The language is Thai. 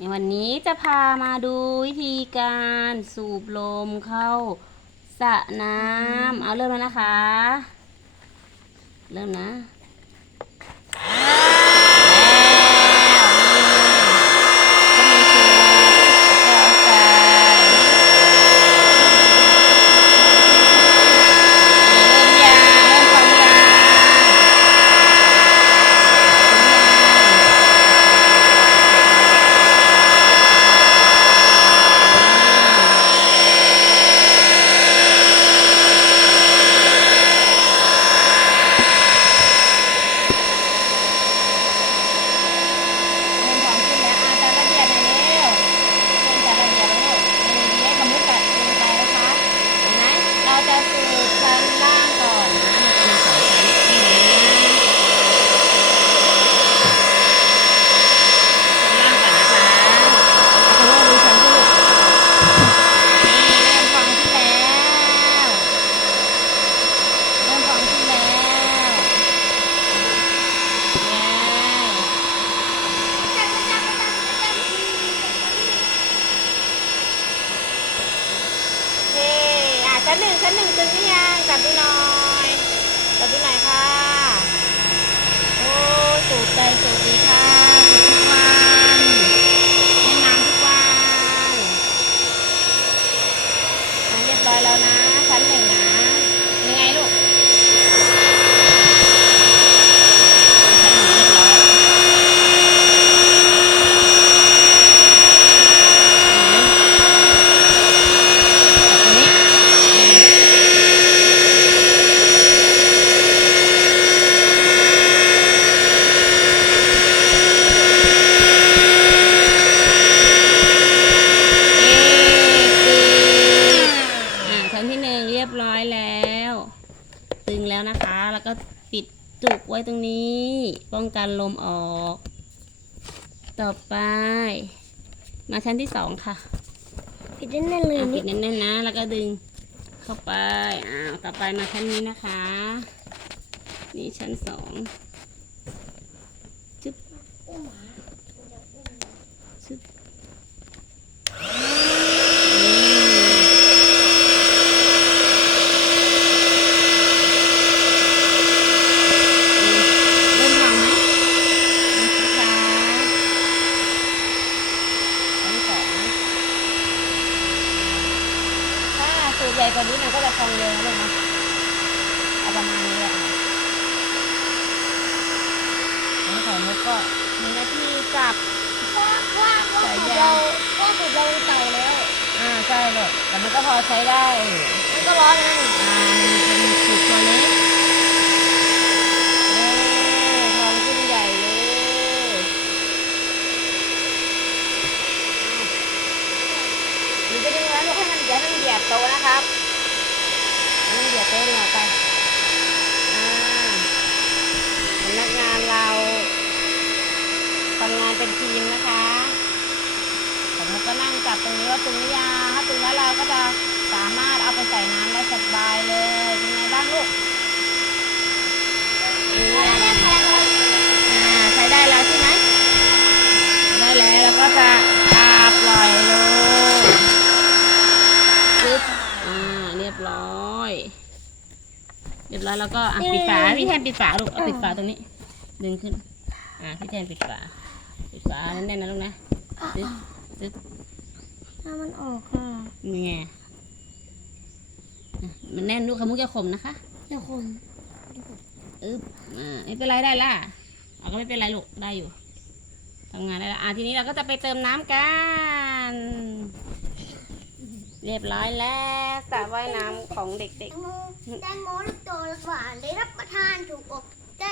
ในวันนี้จะพามาดูวิธีการสูบลมเข้าสระน้ำเอาเริ่มแล้วนะคะ เริ่มนะแล้วนี่ก็มีสูบกาแฟเริ่มยางเริ่มความยาง เริ่มพร้อมขึ้นแล้วอาจารย์ระเบียบหน่อยเร็วเริ่มจัดระเบียบแล้วลูกนี่ดีให้กำมุดกับลงไปนะคะ เห็นไหมเราจะสูบชั้นล่างก่อนนะ มันจะมีสองชั้นนี่นะชั้นล่างก่อนนะคะเอาคุณพ่อดูชั้นที่ลูกนี่เริ่มพร้อมขึ้นแล้ว เริ่มพร้อมขึ้นแล้วไง เฮ้อะชั้น หนึ่งชั้นหนึ่งตึงหรือยังจับดูหน่อยจับดูหน่อยค่ะ โอ้สูบใจสูบดีค่ะสูบทุกวันเล่นน้ำทุกวันเรียบร้อยแล้วนะชั้นหนึ่งนะยังไงลูกชั้นหนึ่งเรียบร้อยเห็นไหม ตรงนี้เอ๊ะอ่าชั้นที่หนึ่งเรียบร้อยแล้ว ตึงแล้วนะคะ แล้วก็ปิดจุกไว้ตรงนี้ ป้องกันลมออก ต่อไป มาชั้นที่สองค่ะปิดแน่นๆเลยอะปินี่ดแน่นๆนะ แล้วก็ดึงเข้าไปอ้าวต่อไปมาชั้นนี้นะคะ นี่ชั้นสองจึ๊บจึ๊บเริ่มทำไหมช้าๆชั้นสอง ถ้าสูบใหญ่กว่านี้มันก็จะพองเร็วนะลูกนะเอาประมาณนี้แหละค่ะอันนี้ของมุกก็มีหน้าที่จับ ว่าว่าว่าสูบเราว่าสูบเราเก่าแล้วอ่าใช่เลยแต่มันก็พอใช้ได้อยู่มันก็ร้อนนะนี่อ่ามันเป็นสูบตัวเล็กเอ้ทองขึ้นใหญ่เลยหรือจะดึงไว้ลูกให้มันอย่าให้มันเหยียบ โต๊ะนะครับให้มันเหยียบโต๊ะดีกว่าไปอ่าพนักงานเราทำงานเป็นทีมนะคะ ผมก็นั่งจับตรงนี้ว่าตึงหรือยังถ้าตึงแล้วเราก็จะสามารถเอาไปใส่น้ำได้สบายเลยเป็นไงบ้างลูกอืมอ่าใช้ได้แล้วใช่ไหมได้แล้วแล้วก็จะอาปล่อยลงปึ๊บอ่าเรียบร้อย เรียบร้อยแล้วก็อะปิดฝาพี่แทนปิดฝาลูกเอาปิดฝาตรงนี้ ดึงขึ้น อะพี่แทนปิดฝาปิดฝาแน่นๆนะลูกนะซึบซึบถ้ามันออกค่ะนี่ไงอะมันแน่นลูกขมุกจะขมนะคะเจ้าคนอึ๊บอ่าไม่เป็นไรได้ละเอาก็ไม่เป็นไรลูกได้อยู่ทำงานได้ละอะทีนี้เราก็จะไปเติมน้ำกัน เรียบร้อยแล้วสระว่ายน้ำของเด็กแตงโมแตงโมลูกโตกว่านได้รับประทานถูกอกใจ